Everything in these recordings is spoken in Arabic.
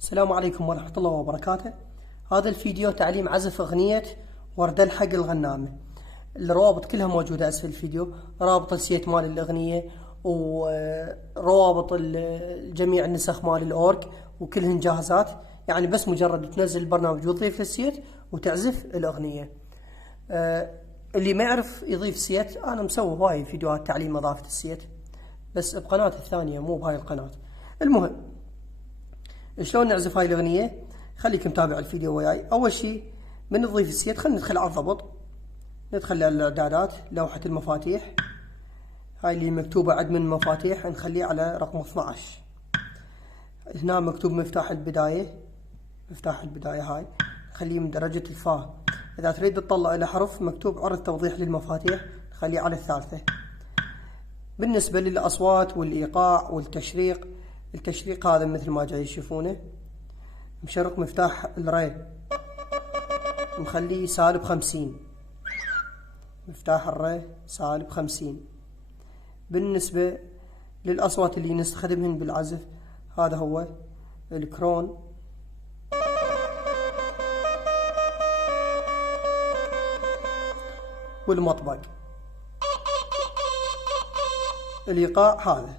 السلام عليكم ورحمة الله وبركاته. هذا الفيديو تعليم عزف أغنية ورد الحق الغنامة. الروابط كلها موجودة أسفل الفيديو، رابط السيت مال الأغنية وروابط جميع النسخ مال الأورج وكلهن جاهزات، يعني بس مجرد تنزل البرنامج وتضيف السيت وتعزف الأغنية. اللي ما يعرف يضيف سيت، أنا مسوي هواي فيديوهات تعليم إضافة السيت بس بقناة الثانية مو بهاي القناة. المهم شلون نعزف هاي الأغنية؟ خليك متابع الفيديو وياي. أول شي من نضيف السيت خلينا ندخل على الضبط، ندخل على الإعدادات، لوحة المفاتيح هاي اللي مكتوبة عد من مفاتيح، نخليه على رقم 12. هنا مكتوب مفتاح البداية، مفتاح البداية هاي نخليه من درجة الفا. إذا تريد تطلع إلى حرف مكتوب عرض توضيح للمفاتيح نخليه على 3. بالنسبة للأصوات والإيقاع والتشريق، التشريق هذا مثل ما جاي تشوفونه مشرق مفتاح الري نخليه -50، مفتاح الري -50. بالنسبة للأصوات اللي نستخدمهن بالعزف هذا هو الكرون، والمطبق. الإيقاع هذا.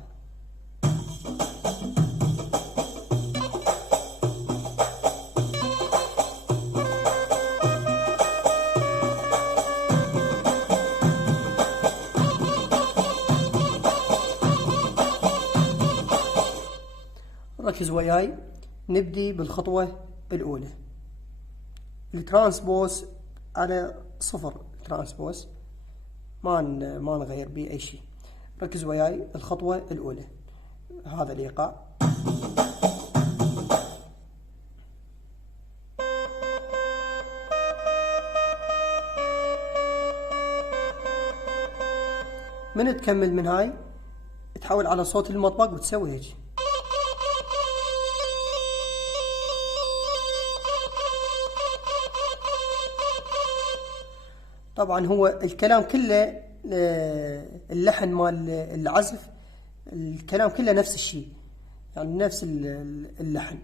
ركز وياي، نبدي بالخطوة الأولى. الترانسبوز على 0، ترانسبوز ما نغير بيه أي شيء. ركز وياي، الخطوة الأولى هذا الإيقاع، من تكمل من هاي تحول على صوت المطبق وتسوي هيك. طبعا هو الكلام كله، اللحن مال العزف الكلام كله نفس الشيء، يعني نفس اللحن.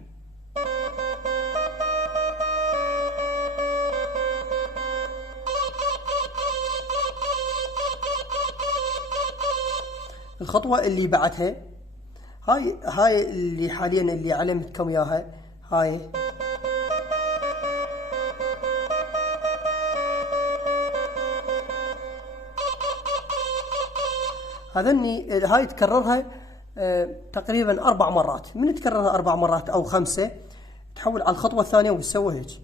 الخطوة اللي بعدها هاي اللي حاليا اللي علمتكم اياها، هاي هاي تكررها تقريبا 4 مرات. من تكررها 4 مرات أو 5 تحول على الخطوة الثانية وتسوي هيك.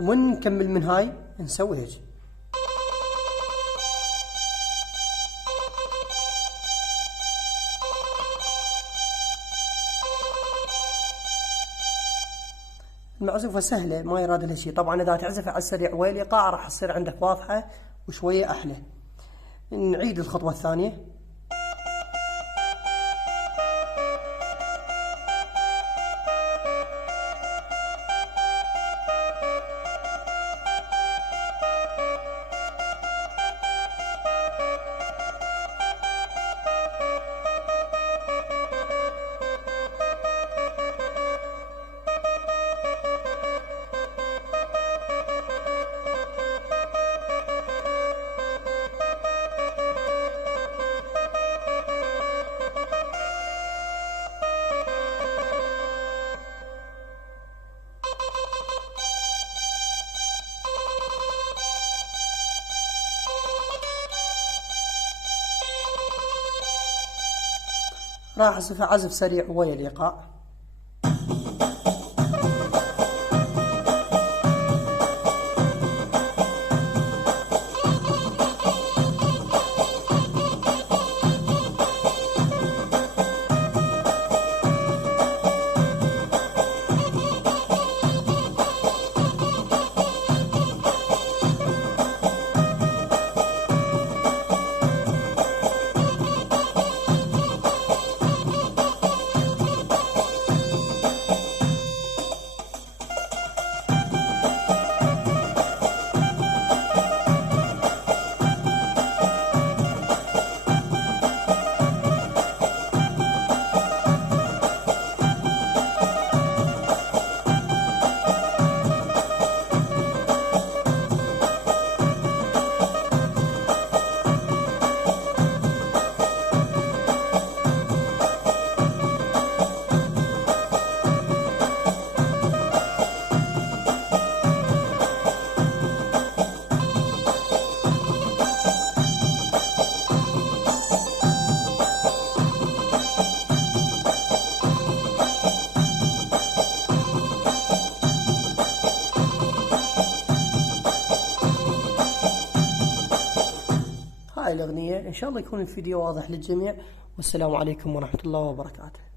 ومن نكمل من هاي نسوي هيك. المعزوفة سهلة ما يراد لها شيء. طبعا إذا تعزفها على السريع والإيقاع راح تصير عندك واضحة وشوية أحلى. نعيد الخطوة الثانية. راح أعزف عزف سريع ويا الإيقاع. هاي الأغنية. إن شاء الله يكون الفيديو واضح للجميع، والسلام عليكم ورحمة الله وبركاته.